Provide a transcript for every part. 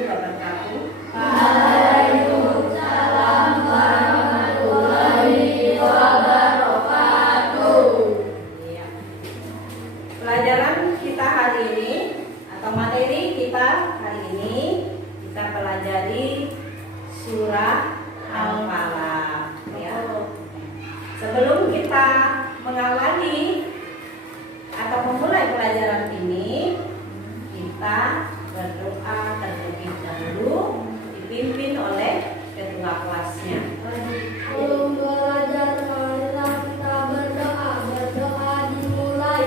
warahmatullahi wabarakatuh. Waalaikumsalam warahmatullahi wabarakatuh. Ya. Pelajaran kita hari ini atau materi kita hari ini kita pelajari surah Al-Falaq. Ya. Sebelum kita mengawali atau memulai pelajaran ini, kita berdoa terlebih dahulu dipimpin oleh ketua kelasnya. Sebelum belajar, marilah kita berdoa. Berdoa dimulai.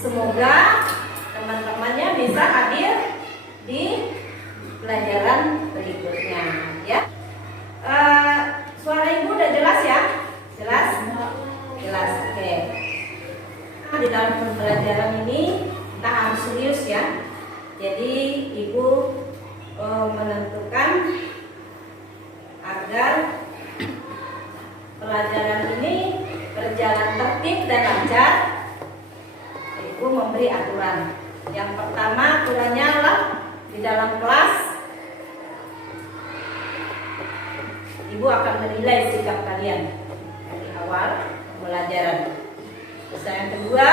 Semoga teman-temannya bisa hadir di pelajaran berikutnya, ya. Suara ibu udah jelas ya? Jelas? Jelas, oke. Nah, di dalam pembelajaran ini kita harus serius ya. Jadi ibu menentukan agar pelajaran ini berjalan tertib dan lancar. Ibu memberi aturan. Yang pertama aturannya adalah di dalam kelas ibu akan menilai sikap kalian dari awal pembelajaran. Terus yang kedua,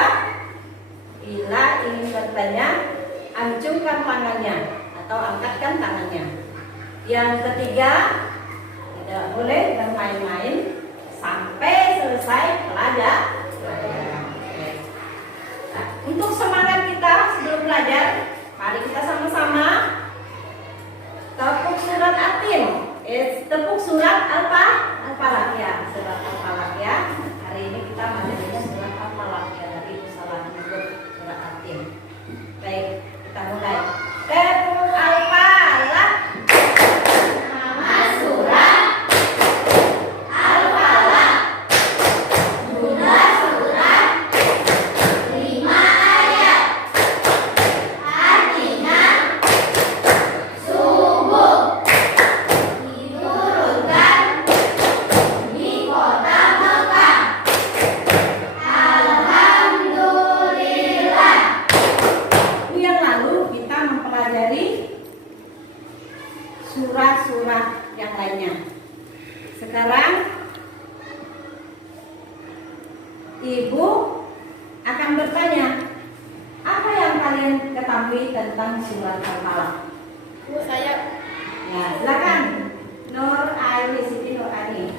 bila ingin bertanya, acungkan tangannya atau angkatkan tangannya. Yang ketiga, tidak boleh bermain-main sampai selesai pelajaran. Untuk semangat kita sebelum belajar, mari kita sama-sama tepuk surat Atin. Tepuk surat Al-Falaq ya, surat Al-Falaq ya. Hari ini kita materinya surat Al-Falaq ya, dari salah menyebut surat Atin. Baik, kita mulai. Tepuk Al-Falaq. Nama surat Al-Falaq. Jumlah surat 5 ayat. Artinya subuh. Diturunkan di kota Mekah. Alhamdulillah. Yang lalu kita mempelajari surat-surat yang lainnya. Sekarang ibu akan bertanya, apa yang kalian ketahui tentang surat Al-Falaq? Bu, saya Ya, silakan. Nur Aini, Siti Nur Aini.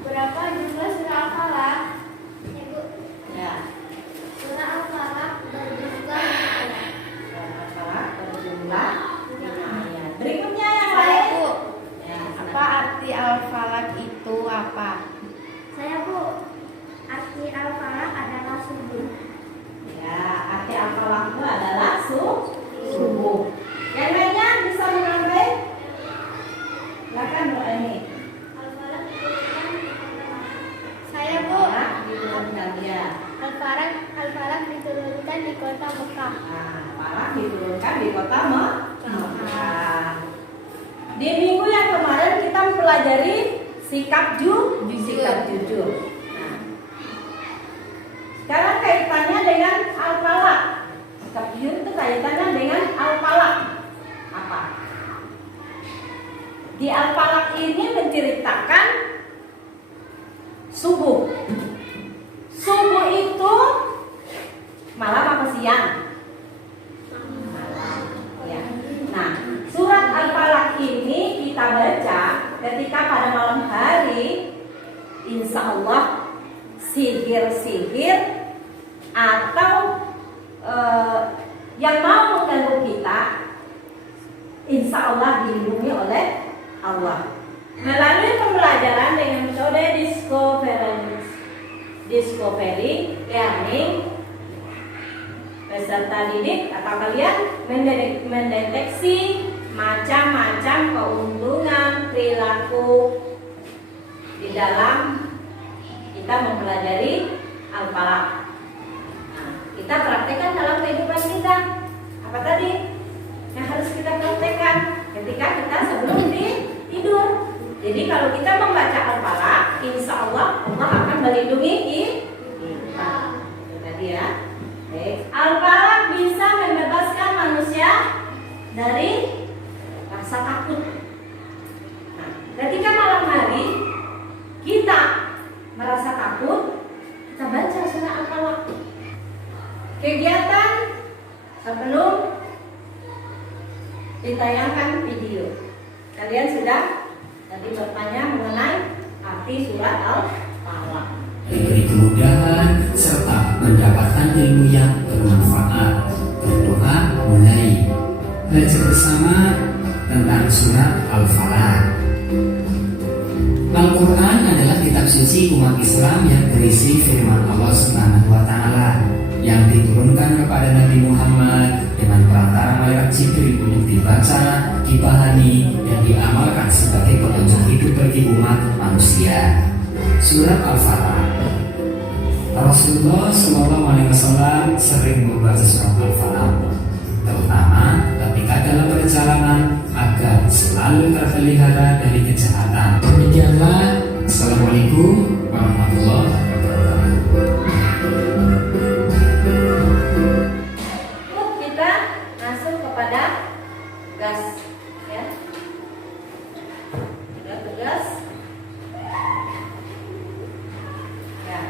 berapa jumlah surah Al-Falaq? Ibu, Ya, surah Al-Falaq berjumlah 5 ayat. surat Al-Falaq berjumlah 5 ayat. Berikutnya yang Saya lain. Bu, Ya, apa silakan. arti Al-Falaq itu apa? Saya Bu, arti Al-Falaq adalah subuh. Ya, arti Al-Falaq itu adalah subuh. Di minggu yang kemarin kita mempelajari sikap jujur. Nah, sekarang kaitannya dengan al-falaq. Sikap jujur itu kaitannya dengan al-falaq. Apa? Di al-falaq ini menceritakan subuh. Subuh itu malam apa siang? Malam. Ya. Nah, surat Al-Falaq ini kita baca ketika pada malam hari, insya Allah sihir-sihir atau yang mau mengganggu kita, insya Allah dilindungi oleh Allah. Melalui pembelajaran dengan metode discovery learning, peserta didik atau kalian mendeteksi macam-macam keuntungan perilaku di dalam kita mempelajari al-falaq. Nah, kita praktekkan dalam kehidupan kita. Apa tadi yang harus kita praktekkan ketika kita sebelum tidur? Jadi kalau kita membaca al-falaq, insya Allah Allah akan melindungi kita. Itu tadi ya. Al-falaq bisa membebaskan manusia dari rasa takut. Nah, ketika malam hari kita merasa takut, kita baca surah Al-Falaq. Kegiatan sebelum ditayangkan video, kalian sudah tadi bertanya mengenai arti surat Al-Falaq. Diberi kemudahan serta mendapatkan ilmu yang bermanfaat. Berdoa mulai belajar bersama tentang surat Al-Falaq. Al-Quran adalah kitab suci umat Islam yang berisi firman Allah Subhanahu wa Ta'ala yang diturunkan kepada Nabi Muhammad dengan perantara malaikat Jibril untuk dibaca, dipahami, dan diamalkan sebagai petunjuk hidup bagi umat manusia. Surat Al-Falaq. Rasulullah SAW sering membaca surat Al-Falaq, terutama ketika dalam perjalanan agar selalu terpelihara dari kejahatan. Demikianlah. Assalamualaikum warahmatullahi wabarakatuh. Kita langsung kepada tugas, ya. Tugas. Ya.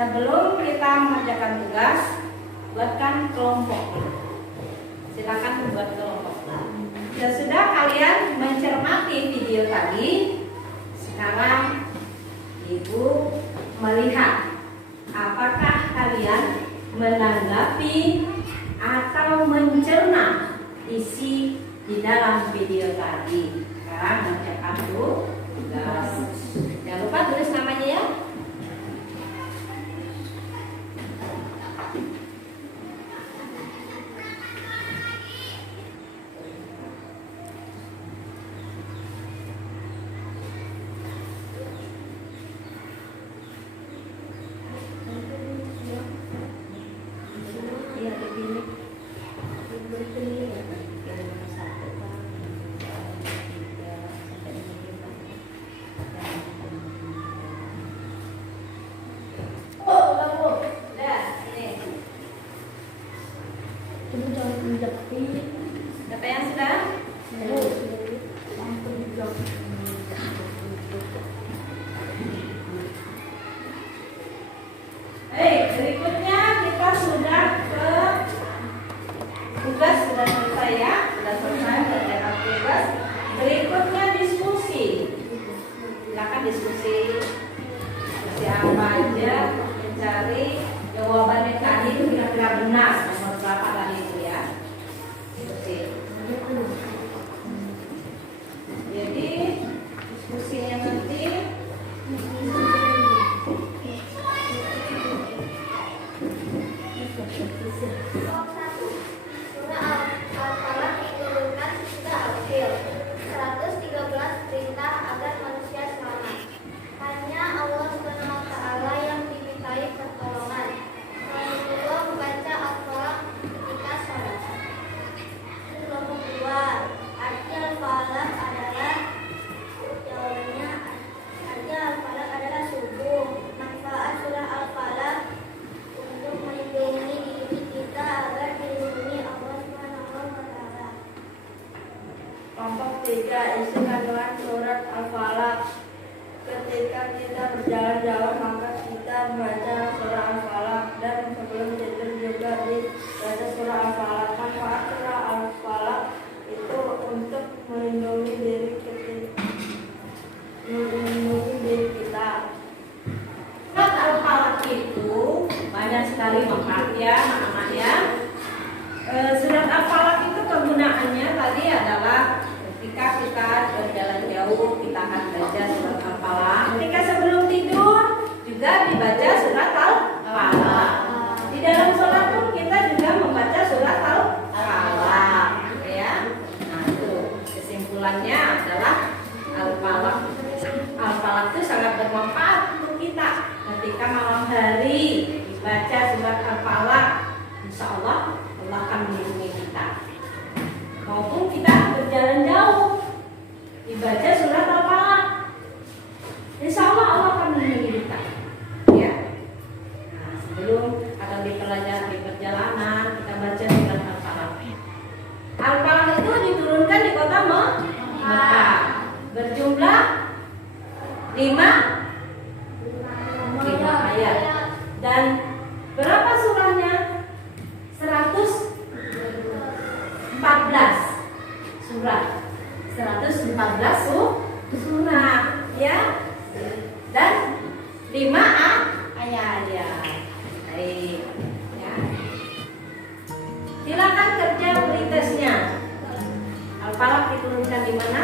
Sebelum kita mengerjakan tugas, buatkan kelompok. Silakan membuat kelompok. Sudah kalian mencermati video tadi, sekarang Ibu melihat apakah kalian menanggapi atau mencerna isi di dalam video tadi. Sekarang mengerjakan tugas. Jangan lupa tulis namanya ya. Siapa yang sudah? Berikutnya kita sudah ke tugas, sudah selesai ya, sudah selesai mengerjakan tugas. Berikutnya diskusi. Silakan diskusi apa aja, mencari jawabannya tadi itu kira-kira benar nomor berapa tadi itu ya. Diskusi. Kelompok 3 isi kandungan surat Al-Falaq. Ketika kita berjalan jauh maka kita membaca surah Al-Falaq dan sebelum tidur juga dibaca surah Al-Falaq. Manfaat surah Al-Falaq itu untuk melindungi diri kita. Surat Al-Falaq itu banyak sekali manfaatnya, anak-anak ya. Surat Al-Falaq itu kegunaannya tadi adalah ketika kita berjalan jauh kita akan baca surat Al-Falaq. Ketika sebelum tidur juga dibaca surat Al-Falaq. Di dalam sholat pun kita juga membaca surat Al-Falaq, ya. Nah itu kesimpulannya adalah Al-Falaq. Al-Falaq itu sangat bermanfaat untuk kita. Ketika malam hari baca surat Al-Falaq, insya Allah Allah akan melindungi kita. Maupun kita berjalan jauh dibaca surat Al-Falaq, insya Allah Allah akan melindungi kita. Ya. Nah, sebelum atau di perjalanan kita baca surat Al-Falaq. Al-Falaq itu diturunkan di kota Mekah, berjumlah 5 ayat. Dan berapa surahnya? 114 surah. 114 surah, ya. Dan 5 ayat. Baik. Ya. Silakan kerja pretesnya. Al-Falaq diturunkan di mana?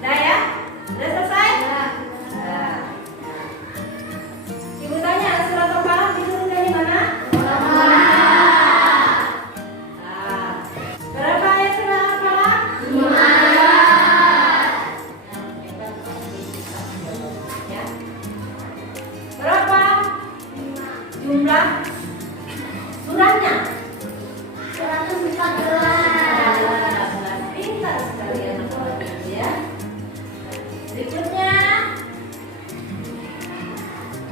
Udah ya? Udah selesai? Nah. Ibu tanya, surat Al-Falaq diturunkan di mana? Nah, berapa ayat surat Al-Falaq? 5 ayat. Ya. Berapa jumlah surahnya? 114. Pintar sekali anak-anak ya. Berikutnya,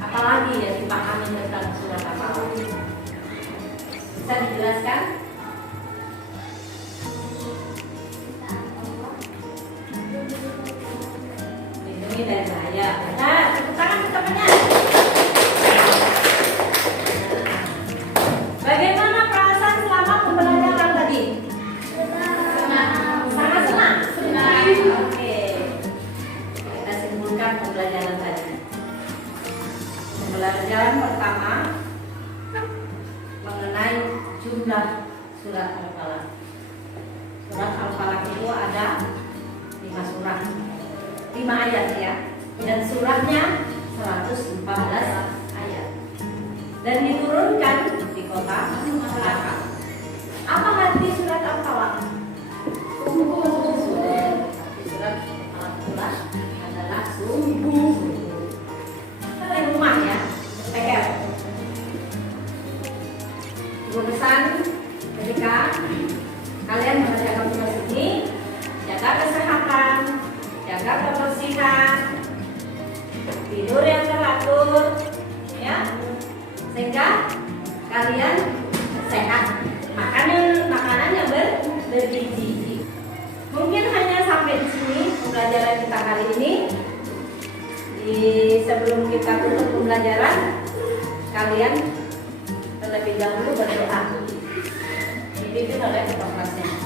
apalagi yang dipahami tentang surat Al-Falaq? Bisa dijelaskan? Lindungi dari bahaya. Nah, tepuk tangan untuk temannya. Bagaimana perasaan selama pembelajaran tadi? Sangat senang. Oke. Kita simpulkan pembelajaran tadi. Pembelajaran pertama mengenai jumlah surat Al-Falaq. Surat Al-Falaq itu ada 5 surah, 5 ayat ya, dan surahnya 114 ayat, dan diturunkan di kota Mekah. Apa arti surat Al-Falaq? Surat Al-Falaq adalah sungguh. Di rumah ya, PR. Ibu pesan ketika kalian mengerjakan tugas ini, jaga kesehatan, jaga kebersihan, tidur yang teratur, ya, sehingga kalian sehat. Makanan yang bergizi. Mungkin hanya sampai di sini pembelajaran kita kali ini. Sebelum kita tutup pembelajaran, kalian terlebih dahulu berdoa. Dipimpin oleh ketua kelasnya.